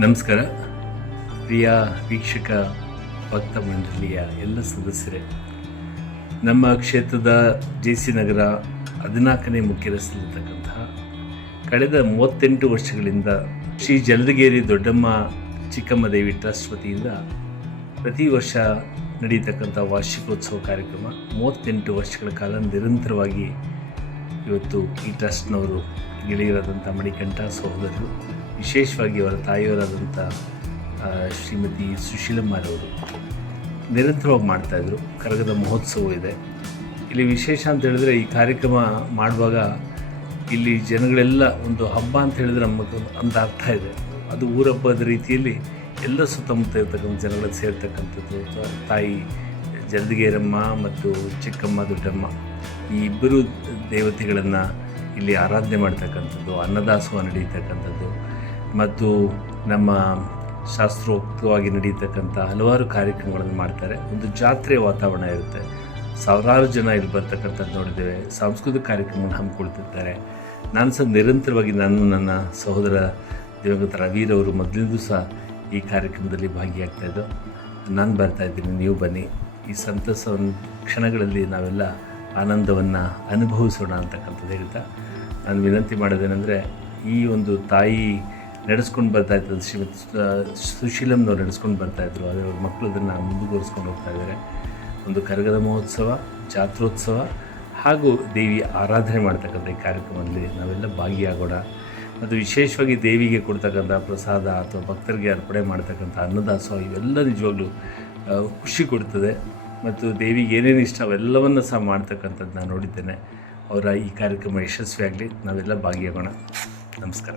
ನಮಸ್ಕಾರ. ಪ್ರಿಯ ವೀಕ್ಷಕ, ಭಕ್ತ ಮಂಡಳಿಯ ಎಲ್ಲ ಸದಸ್ಯರೇ. ನಮ್ಮ ಕ್ಷೇತ್ರದ ಜೆ ಸಿ ನಗರ ಹದಿನಾಲ್ಕನೇ ಮುಖ್ಯ ರಸ್ತೆಯಲ್ಲಿರ್ತಕ್ಕಂತಹ ಕಳೆದ ಮೂವತ್ತೆಂಟು ವರ್ಷಗಳಿಂದ ಶ್ರೀ ಜಲದಗೇರಿ ದೊಡ್ಡಮ್ಮ ಚಿಕ್ಕಮ್ಮ ದೇವಿ ಟ್ರಸ್ಟ್ ವತಿಯಿಂದ ಪ್ರತಿ ವರ್ಷ ನಡೀತಕ್ಕಂಥ ವಾರ್ಷಿಕೋತ್ಸವ ಕಾರ್ಯಕ್ರಮ ಮೂವತ್ತೆಂಟು ವರ್ಷಗಳ ಕಾಲ ನಿರಂತರವಾಗಿ ಇವತ್ತು ಈ ಟ್ರಸ್ಟ್ನವರು ಗೆಳೆಯರಾದಂಥ ಮಣಿಕಂಠ ಸಹೋದರರು ವಿಶೇಷವಾಗಿ ಅವರ ತಾಯಿಯವರಾದಂಥ ಶ್ರೀಮತಿ ಸುಶೀಲಮ್ಮರವರು ನಿರಂತರವಾಗಿ ಮಾಡ್ತಾಯಿದ್ರು ಕರಗದ ಮಹೋತ್ಸವ ಇದೆ. ಇಲ್ಲಿ ವಿಶೇಷ ಅಂತ ಹೇಳಿದ್ರೆ ಈ ಕಾರ್ಯಕ್ರಮ ಮಾಡುವಾಗ ಇಲ್ಲಿ ಜನಗಳೆಲ್ಲ ಒಂದು ಹಬ್ಬ ಅಂತ ಹೇಳಿದ್ರೆ ನಮಗೆ ಅಂತ ಅರ್ಥ ಇದೆ. ಅದು ಊರಬ್ಬದ ರೀತಿಯಲ್ಲಿ ಎಲ್ಲ ಸುತ್ತಮುತ್ತ ಇರ್ತಕ್ಕಂಥ ಜನಗಳಿಗೆ ಸೇರ್ತಕ್ಕಂಥದ್ದು ತಾಯಿ ಜಲ್ದಿಗೇರಮ್ಮ ಮತ್ತು ಚಿಕ್ಕಮ್ಮ, ದೊಡ್ಡಮ್ಮ, ಈ ಇಬ್ಬರು ದೇವತೆಗಳನ್ನು ಇಲ್ಲಿ ಆರಾಧನೆ ಮಾಡ್ತಕ್ಕಂಥದ್ದು, ಅನ್ನದಾಸೋಹ ನಡೀತಕ್ಕಂಥದ್ದು ಮತ್ತು ನಮ್ಮ ಶಾಸ್ತ್ರೋಕ್ತವಾಗಿ ನಡೀತಕ್ಕಂಥ ಹಲವಾರು ಕಾರ್ಯಕ್ರಮಗಳನ್ನು ಮಾಡ್ತಾರೆ. ಒಂದು ಜಾತ್ರೆ ವಾತಾವರಣ ಇರುತ್ತೆ. ಸಾವಿರಾರು ಜನ ಇಲ್ಲಿ ಬರ್ತಕ್ಕಂಥದ್ದು ನೋಡಿದ್ದೇವೆ. ಸಾಂಸ್ಕೃತಿಕ ಕಾರ್ಯಕ್ರಮವನ್ನು ಹಮ್ಮಿಕೊಳ್ತಿರ್ತಾರೆ. ನಾನು ಸಹ ನಿರಂತರವಾಗಿ ನಾನು ನನ್ನ ಸಹೋದರ ದಿವಂಗತ ಅವರು ಮೊದಲಿಂದೂ ಸಹ ಈ ಕಾರ್ಯಕ್ರಮದಲ್ಲಿ ಭಾಗಿಯಾಗ್ತಾಯಿದ್ದು ನಾನು ಬರ್ತಾ ಇದ್ದೀನಿ, ನೀವು ಬನ್ನಿ. ಈ ಸಂತಸ ಕ್ಷಣಗಳಲ್ಲಿ ನಾವೆಲ್ಲ ಆನಂದವನ್ನು ಅನುಭವಿಸೋಣ ಅಂತಕ್ಕಂಥದ್ದು ಹೇಳ್ತಾ, ನಾನು ವಿನಂತಿ ಮಾಡೋದೇನೆಂದರೆ, ಈ ಒಂದು ತಾಯಿ ನಡೆಸ್ಕೊಂಡು ಬರ್ತಾ ಇತ್ತು ಶಿವ ಸುಶೀಲಮ್ನವ್ರು ನಡೆಸ್ಕೊಂಡು ಬರ್ತಾಯಿದ್ರು ಆದರೆ ಅವ್ರ ಮಕ್ಕಳು ಅದನ್ನು ಮುಂದುವರಿಸ್ಕೊಂಡು ಹೋಗ್ತಾ ಇದ್ದಾರೆ ಒಂದು ಕರಗದ ಮಹೋತ್ಸವ, ಜಾತ್ರೋತ್ಸವ ಹಾಗೂ ದೇವಿ ಆರಾಧನೆ ಮಾಡ್ತಕ್ಕಂಥ ಈ ಕಾರ್ಯಕ್ರಮದಲ್ಲಿ ನಾವೆಲ್ಲ ಭಾಗಿಯಾಗೋಣ. ಮತ್ತು ವಿಶೇಷವಾಗಿ ದೇವಿಗೆ ಕೊಡ್ತಕ್ಕಂಥ ಪ್ರಸಾದ ಅಥವಾ ಭಕ್ತರಿಗೆ ಅರ್ಪಣೆ ಮಾಡ್ತಕ್ಕಂಥ ಅನ್ನದಾಸೋಹ ಇವೆಲ್ಲ ನಿಜವಾಗ್ಲೂ ಖುಷಿ ಕೊಡ್ತದೆ. ಮತ್ತು ದೇವಿಗೆ ಏನೇನು ಇಷ್ಟ ಅವೆಲ್ಲವನ್ನು ಸಹ ಮಾಡ್ತಕ್ಕಂಥದ್ದು ನಾನು ನೋಡಿದ್ದೇನೆ. ಅವರ ಈ ಕಾರ್ಯಕ್ರಮ ಯಶಸ್ವಿಯಾಗಲಿ. ನಾವೆಲ್ಲ ಭಾಗಿಯಾಗೋಣ. ನಮಸ್ಕಾರ.